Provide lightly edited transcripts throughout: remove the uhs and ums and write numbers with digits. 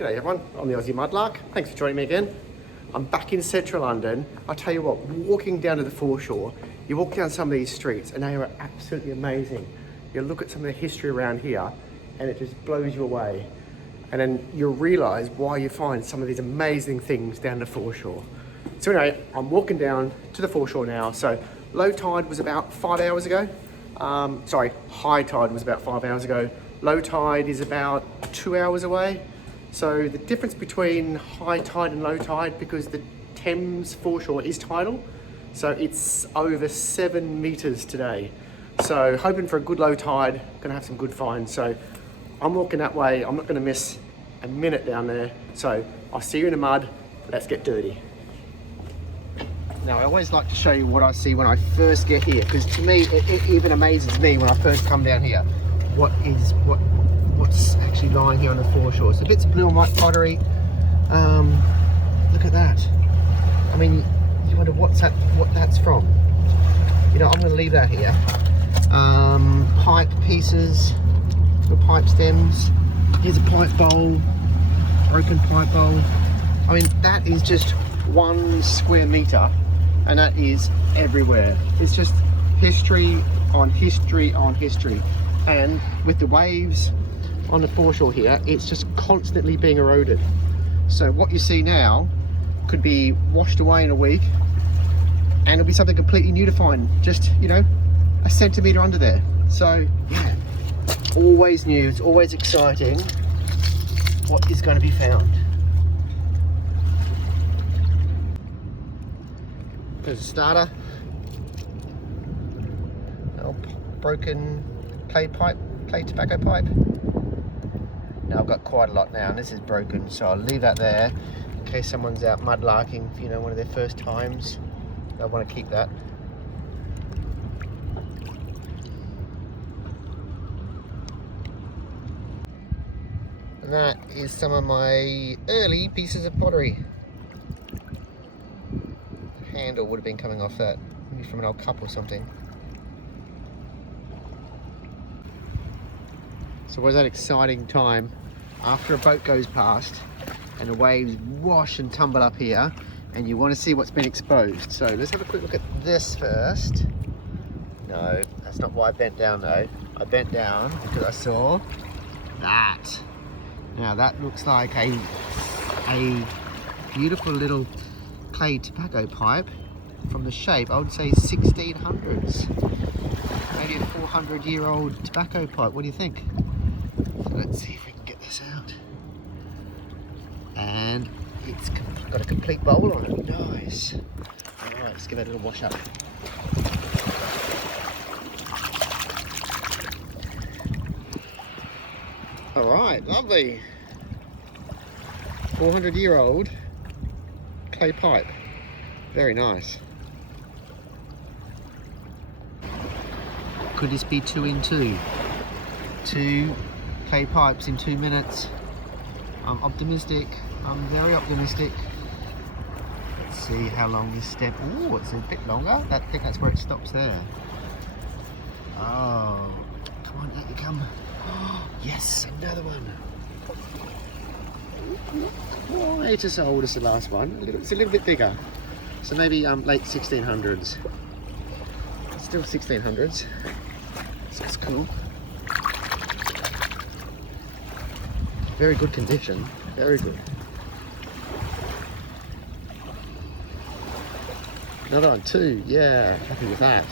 G'day everyone, I'm the Aussie Mudlark. Thanks for joining me again. I'm back in central London. I tell you what, walking down to the foreshore, you walk down some of these streets and they are absolutely amazing. You look at some of the history around here and it just blows you away. And then you'll realise why you find some of these amazing things down the foreshore. So anyway, I'm walking down to the foreshore now. So low tide was about 5 hours ago. High tide was about 5 hours ago. Low tide is about 2 hours away. So the difference between high tide and low tide, because the Thames foreshore is tidal, so it's over 7 meters today. So hoping for a good low tide, gonna have some good finds. So I'm walking that way, I'm not gonna miss a minute down there. So I'll see you in the mud, let's get dirty. Now I always like to show you what I see when I first get here, because to me, it even amazes me when I first come down here. What's actually lying here on the foreshore. So bits of blue and white pottery. Look at that. I mean, you wonder what that's from. You know, I'm going to leave that here. Pipe pieces, the pipe stems. Here's a pipe bowl, broken pipe bowl. I mean, that is just 1 square meter, and that is everywhere. It's just history on history on history. And with the waves on the foreshore here, it's just constantly being eroded. So what you see now could be washed away in a week, and it'll be something completely new to find, just, you know, a centimetre under there. So yeah, always new, it's always exciting what is going to be found. There's a starter. Oh, broken clay tobacco pipe. Now I've got quite a lot now, and this is broken, so I'll leave that there in case someone's out mudlarking, you know, one of their first times. I want to keep that. And that is some of my early pieces of pottery. The handle would have been coming off that, maybe from an old cup or something. So was that exciting time after a boat goes past and the waves wash and tumble up here, and you want to see what's been exposed. So let's have a quick look at this first. No, that's not why I bent down though. I bent down because I saw that. Now that looks like a beautiful little clay tobacco pipe from the shape, I would say 1600s. Maybe a 400-year-old tobacco pipe. What do you think? So let's see if we can get this out. And it's got a complete bowl on it. Nice. Alright, let's give it a little wash up. Alright, lovely. 400-year-old clay pipe. Very nice. Could this be 2 in 2? 2 clay pipes in 2 minutes. I'm optimistic. I'm very optimistic. Let's see how long this step. Oh, it's a bit longer. I think that's where it stops there. Oh, come on, out you come. Oh, yes, another one. Quite as old as the last one. It's a little bit bigger. So maybe late 1600s. Still 1600s. So it's cool. Very good condition. Very good. Another one too. Yeah, happy with that.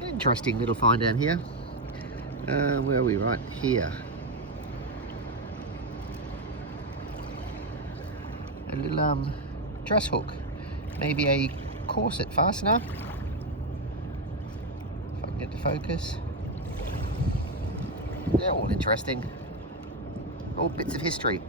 Interesting little find down here. Where are we? Right here. A little dress hook. Maybe a corset fastener. If I can get the focus. They're all interesting. All bits of history.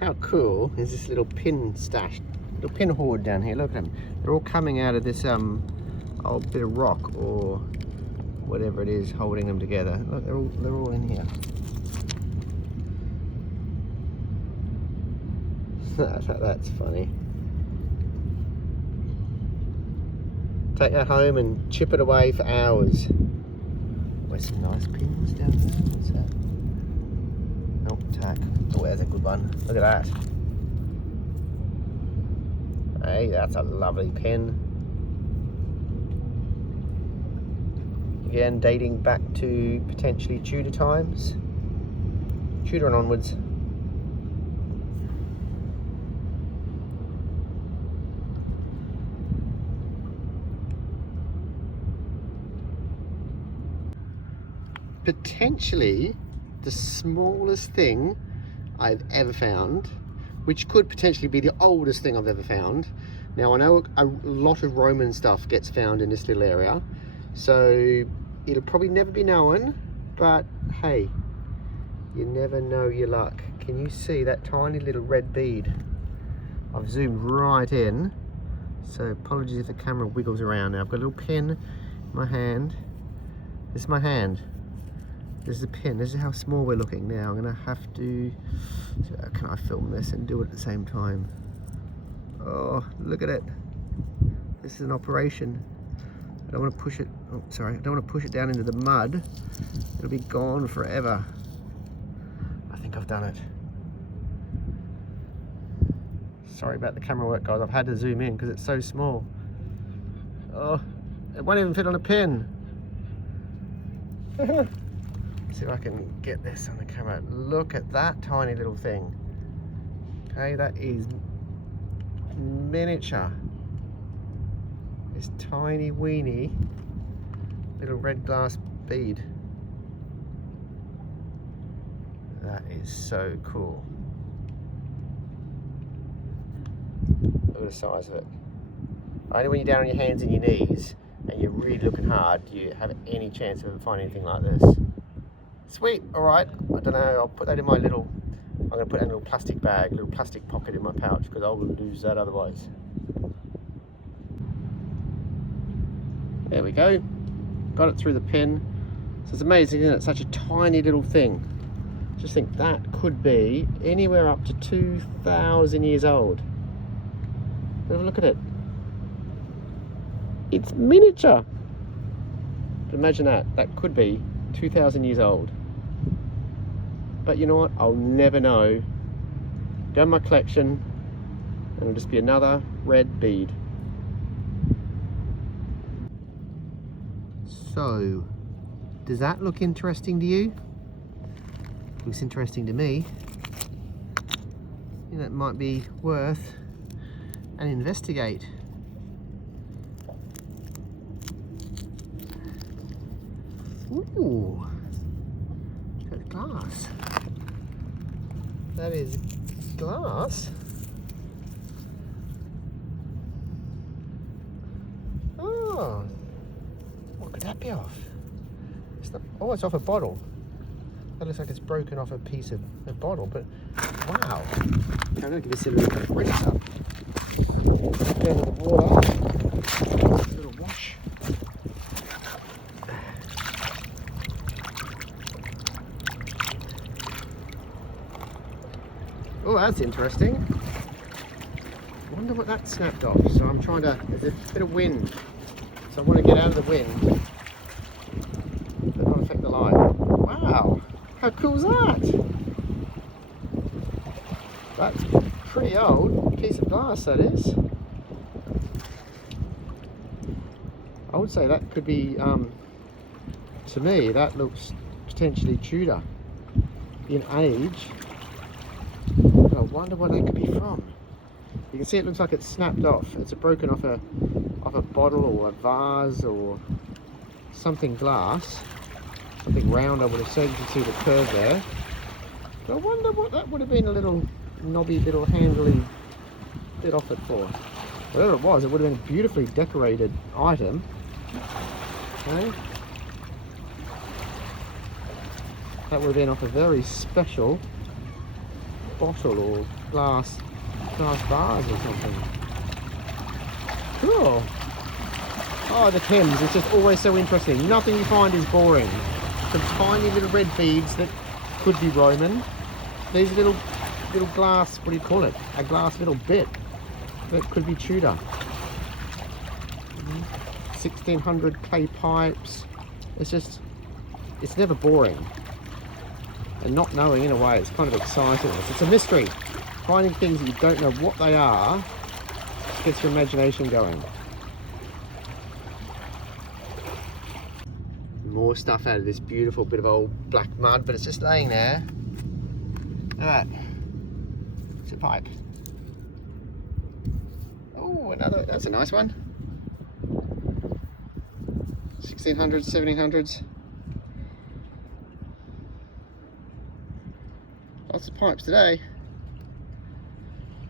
How cool is this little pin stash? Little pin hoard down here, look at them. They're all coming out of this old bit of rock or whatever it is holding them together. Look, they're all in here. That's funny. Take that home and chip it away for hours. There's some nice pins down there. What's that? Oh, tack. Oh, there's a good one. Look at that. Hey, that's a lovely pin. Again, dating back to potentially Tudor times. Tudor and onwards. Potentially the smallest thing I've ever found, which could potentially be the oldest thing I've ever found. Now I know a lot of Roman stuff gets found in this little area, so it'll probably never be known, but hey, you never know your luck. Can you see that tiny little red bead? I've zoomed right in, so apologies if the camera wiggles around. Now I've got a little pin in my hand. This is my hand. This is a pin. This is how small we're looking now. I'm gonna have to, can I film this and do it at the same time? Oh, look at it. This is an operation. I don't want to push it, oh sorry, I don't want to push it down into the mud. It'll be gone forever. I think I've done it. Sorry about the camera work, guys. I've had to zoom in because it's so small. Oh, it won't even fit on a pin. See if I can get this on the camera. Look at that tiny little thing. Okay, that is miniature. This tiny weeny little red glass bead. That is so cool. Look at the size of it. Only when you're down on your hands and your knees and you're really looking hard do you have any chance of finding anything like this. Sweet, all right. I don't know, I'll put that in my little, I'm gonna put that in a little plastic bag, a little plastic pocket in my pouch because I will lose that otherwise. There we go. Got it through the pin. So it's amazing, isn't it? Such a tiny little thing. Just think that could be anywhere up to 2,000 years old. Have a look at it. It's miniature. But imagine that. That could be 2,000 years old. But you know what? I'll never know. Down my collection, and it'll just be another red bead. So, does that look interesting to you? Looks interesting to me. I think that might be worth an investigate. Ooh, that's glass. That is glass. Oh, what could that be off? It's not, oh, it's off a bottle. That looks like it's broken off a piece of a bottle, but wow. I'm going to give this a little rinse up. Down with the water. A little wash. Oh, that's interesting. I wonder what that snapped off. So I'm trying to, there's a bit of wind. So I want to get out of the wind, but not affect the light. Wow, how cool is that? That's a pretty old piece of glass, that is. I would say that could be, to me, that looks potentially Tudor in age. I wonder what that could be from. You can see it looks like it's snapped off. It's broken off a bottle or a vase or something glass. Something round, I would have said. You can see the curve there. But I wonder what that would have been, a little knobby little handly bit off it for. Whatever it was, it would have been a beautifully decorated item. Okay. That would have been off a very special bottle or glass vase or something. Cool. Oh, the Thames, it's just always so interesting. Nothing you find is boring. Some tiny little red beads that could be Roman. These little little glass, what do you call it? A glass little bit that could be Tudor. 1600 clay pipes. It's never boring. And not knowing, in a way, it's kind of exciting. It's a mystery. Finding things that you don't know what they are gets your imagination going. More stuff out of this beautiful bit of old black mud, but it's just laying there. Look at that. It's a pipe. Oh, another, that's a nice one. 1600s, 1700s. Lots of pipes today.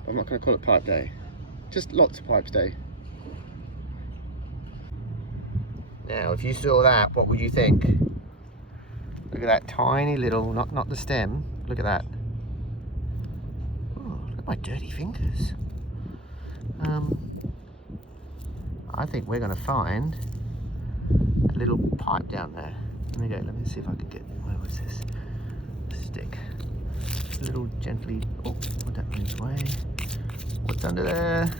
I'm not going to call it pipe day. Just lots of pipes day. Now, if you saw that, what would you think? Look at that tiny little, not the stem. Look at that. Oh, look at my dirty fingers. I think we're going to find a little pipe down there. Let me see if I can get, where was this stick? A little gently, oh, put that in its way. What's under there?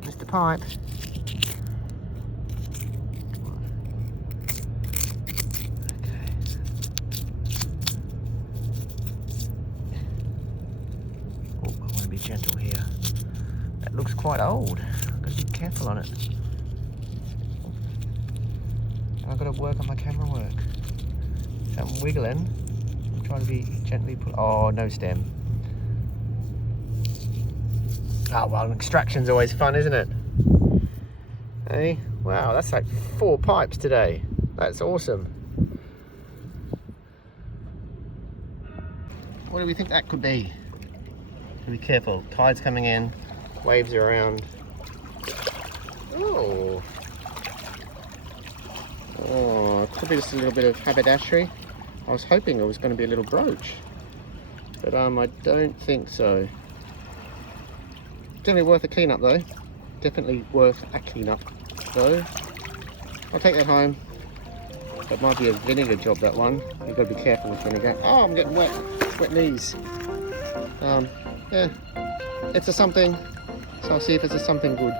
Mr. Pipe. Come on. Okay. Oh, I want to be gentle here. That looks quite old. I've got to be careful on it. I've got to work on my camera work. So I'm wiggling. I'm trying to be gently pull. Oh, no stem. Oh well, extraction's always fun, isn't it? Hey, wow, that's like 4 pipes today. That's awesome. What do we think that could be? Be careful. Tide's coming in. Waves are around. Oh. Oh, it could be just a little bit of haberdashery. I was hoping it was going to be a little brooch, but I don't think so. Definitely worth a clean up though. Definitely worth a clean up though. I'll take that home. That might be a vinegar job, that one. You've got to be careful with vinegar. Oh, I'm getting wet. Wet knees. Yeah, it's a something. So I'll see if it's a something good.